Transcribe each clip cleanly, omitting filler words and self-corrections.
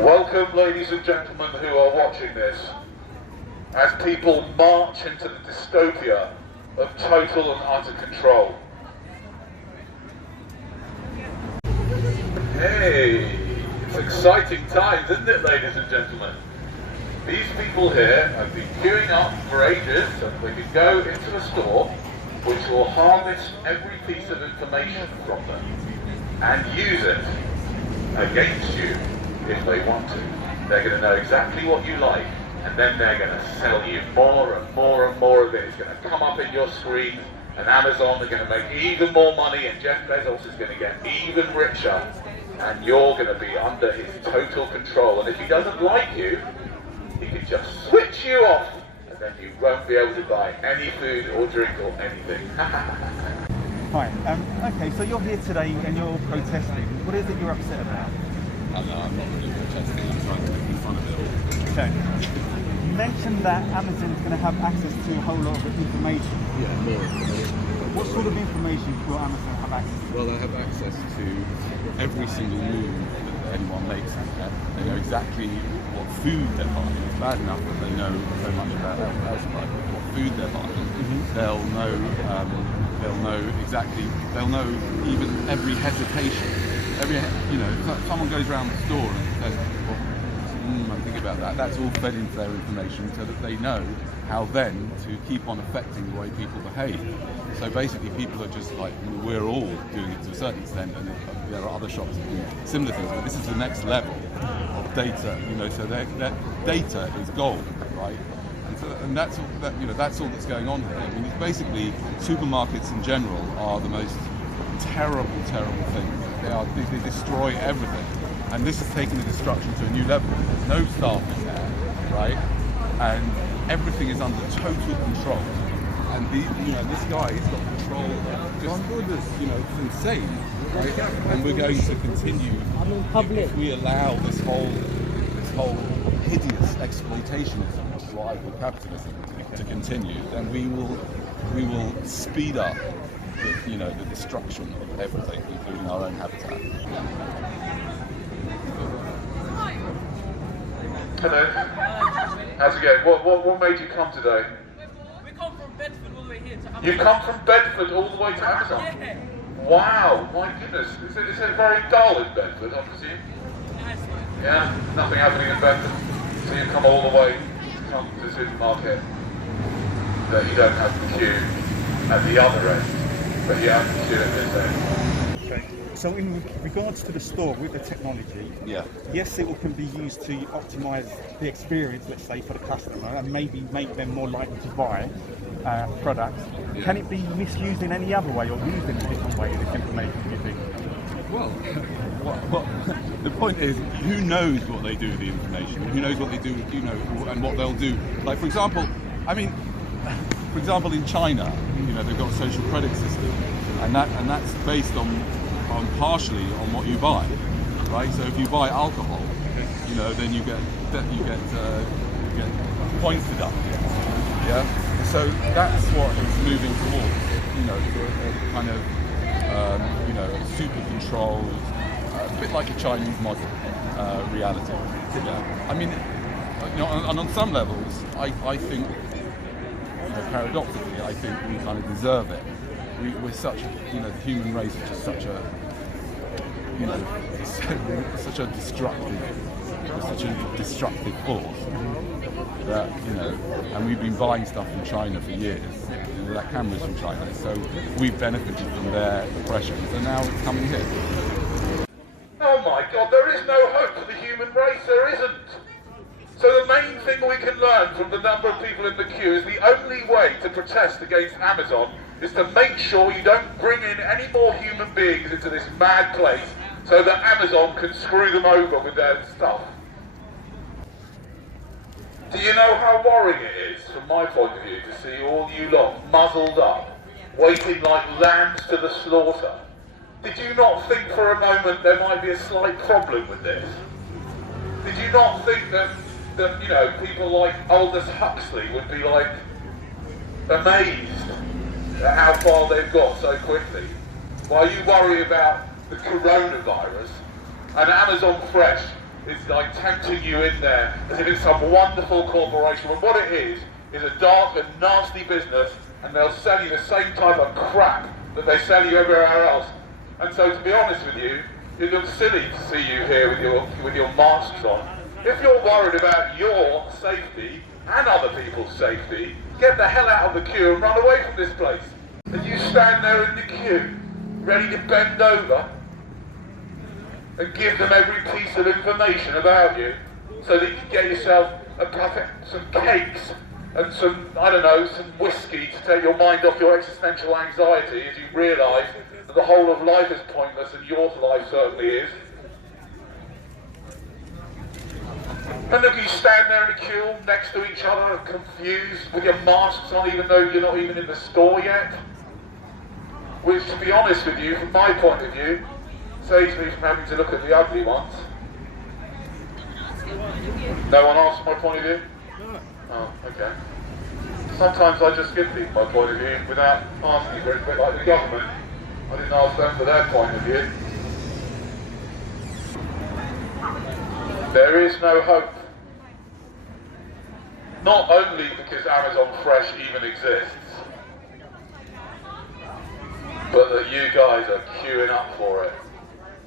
Welcome, ladies and gentlemen who are watching this, as people march into the dystopia of total and utter control. Hey, it's exciting times, isn't it, ladies and gentlemen? These people here have been queuing up for ages so that they can go into a store which will harvest every piece of information from them and use it against you if they want to. They're going to know exactly what you like, and then they're going to sell you more and more and more of it. It's going to come up in your screen, and Amazon are going to make even more money, and Jeff Bezos is going to get even richer, and you're going to be under his total control. And if he doesn't like you, he can just switch you off, and then you won't be able to buy any food or drink or anything. Hi, okay, so you're here today and you're protesting. What is it you're upset about? I'm not really protesting, I'm trying to make fun of it all. Okay. You mentioned that Amazon's going to have access to a whole lot of information. Yeah, more information. What sort of information will Amazon have access to? Well, they have access to every single move that anyone makes. They know exactly what food they're buying. It's bad enough that they know so much about what food they're buying. Mm-hmm. They'll know even every hesitation. If someone goes around the store and says, well, I'm thinking about that, that's all fed into their information so that they know how then to keep on affecting the way people behave. So basically people are just like, we're all doing it to a certain extent, and there are other shops that do similar things, but this is the next level of data, so their data is gold, right? And that's all that's going on here. I mean, it's basically supermarkets in general are the most terrible thing. They destroy everything, and this has taken the destruction to a new level. No staff in there, right? And everything is under total control. And this guy, he's got control of just, it's insane, right? And we're going to continue if we allow this whole hideous exploitationism of what I call capitalism to continue. Then we will speed up the destruction of everything, including our own habitat. Hello. How's it going? What made you come today? We come from Bedford all the way here to Amazon. You come from Bedford all the way to Amazon? Yeah. Wow, my goodness. Is it very dull in Bedford, I presume? Yeah, nothing happening in Bedford. So you come all the way to come to the supermarket, but you don't have the queue at the other end. But yeah, I'm doing this then. Okay. So in regards to the store with the technology, yes, it can be used to optimise the experience, let's say, for the customer, and maybe make them more likely to buy products. Yeah. Can it be misused in any other way, or used in a different way, this information, do you think? Well, the point is, who knows what they do with the information? Who knows what they do with, and what they'll do? Like, for example, in China, they've got a social credit system, and that's based on partially on what you buy, right? So if you buy alcohol, then you get points deducted. Yeah. So that's what it's moving towards. A kind of super controlled, a bit like a Chinese model reality. Yeah. I mean, and on some levels, I think. Paradoxically, I think we kind of deserve it. We're such, the human race is just such a, such a destructive force that, and we've been buying stuff from China for years. That camera's from China, so we've benefited from their oppressions, and now it's coming here. Oh my God, there is no hope for the human race, there isn't. So the main thing we can learn from the number of people in the queue is the only way to protest against Amazon is to make sure you don't bring in any more human beings into this mad place so that Amazon can screw them over with their stuff. Do you know how worrying it is, from my point of view, to see all you lot muzzled up, waiting like lambs to the slaughter? Did you not think for a moment there might be a slight problem with this? Did you not think that people like Aldous Huxley would be like amazed at how far they've got so quickly? While you worry about the coronavirus, and Amazon Fresh It's like tempting you in there as if it's some wonderful corporation, when what it is a dark and nasty business, and they'll sell you the same type of crap that they sell you everywhere else. And so, to be honest with you, it looks silly to see you here with your masks on. If you're worried about your safety and other people's safety, get the hell out of the queue and run away from this place. And you stand there in the queue, ready to bend over and give them every piece of information about you, so that you can get yourself some cakes and some, I don't know, some whiskey to take your mind off your existential anxiety as you realise that the whole of life is pointless, and your life certainly is. And look, you stand there in a queue next to each other, confused, with your masks on, even though you're not even in the store yet. Which, to be honest with you, from my point of view, saves me from having to look at the ugly ones. No one asked my point of view? Oh, okay. Sometimes I just give people my point of view without asking for it, a bit like the government. I didn't ask them for their point of view. There is no hope. Not only because Amazon Fresh even exists, but that you guys are queuing up for it.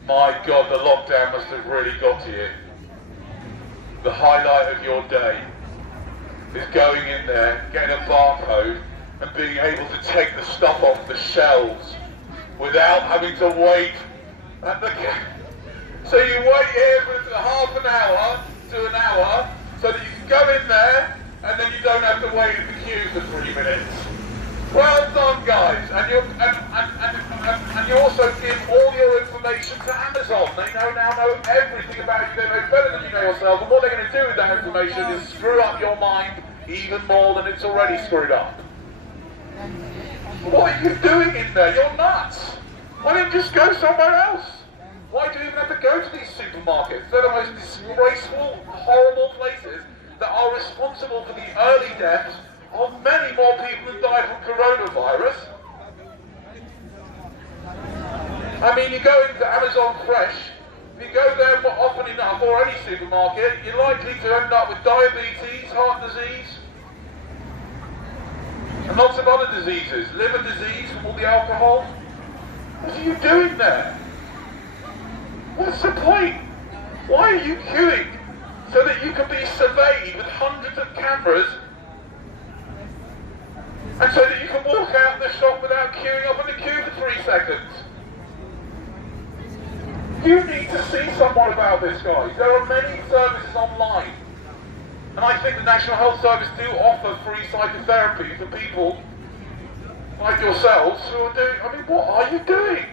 My God, the lockdown must have really got to you. The highlight of your day is going in there, getting a barcode, and being able to take the stuff off the shelves without having to wait at the... So you wait here for half an hour to an hour, so that you can go in there, and then you don't have to wait in the queue for 3 minutes. Well done, guys. And you also give all your information to Amazon. They now know everything about you. They know better than you know yourself. And what they're going to do with that information is screw up your mind even more than it's already screwed up. What are you doing in there? You're nuts. Why don't you just go somewhere else? Why do you even have to go to these supermarkets? They're the most disgraceful, horrible places that are responsible for the early deaths of many more people than die from coronavirus. I mean, you go into Amazon Fresh, if you go there often enough, or any supermarket, you're likely to end up with diabetes, heart disease, and lots of other diseases, liver disease from all the alcohol. What are you doing there? What's the point? Why are you queuing? So that you can be surveyed with hundreds of cameras, and so that you can walk out the shop without queuing up in the queue for 3 seconds. You need to see someone about this, guys. There are many services online, and I think the National Health Service do offer free psychotherapy for people like yourselves who are doing... I mean, what are you doing?